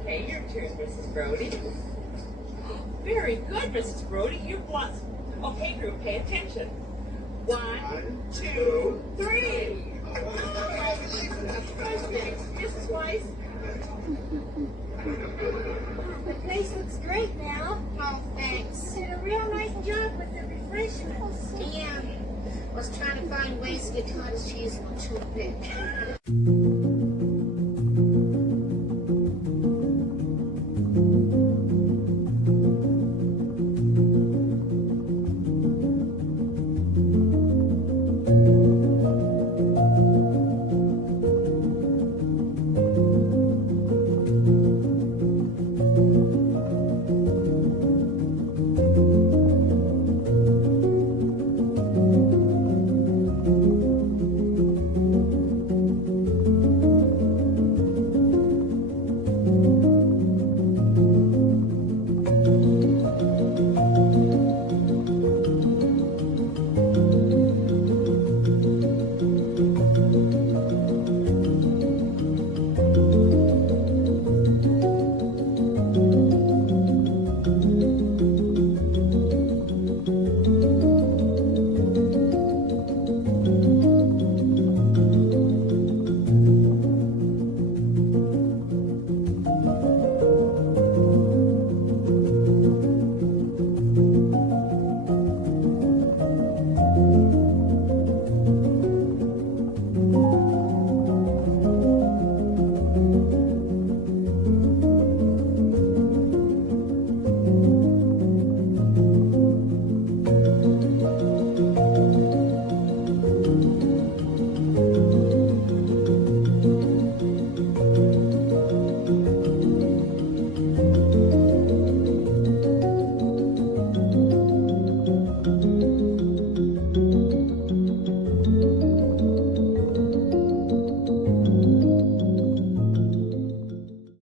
Okay, your turn, Mrs. Brody. Very good, Mrs. Brody. You've won. Okay, group, pay attention. 1, 2, 3. Mrs. Weiss. The place looks great now. Oh, thanks. You did a real nice job with the refreshments. Yeah. I was trying to find ways to get cottage cheese on too big.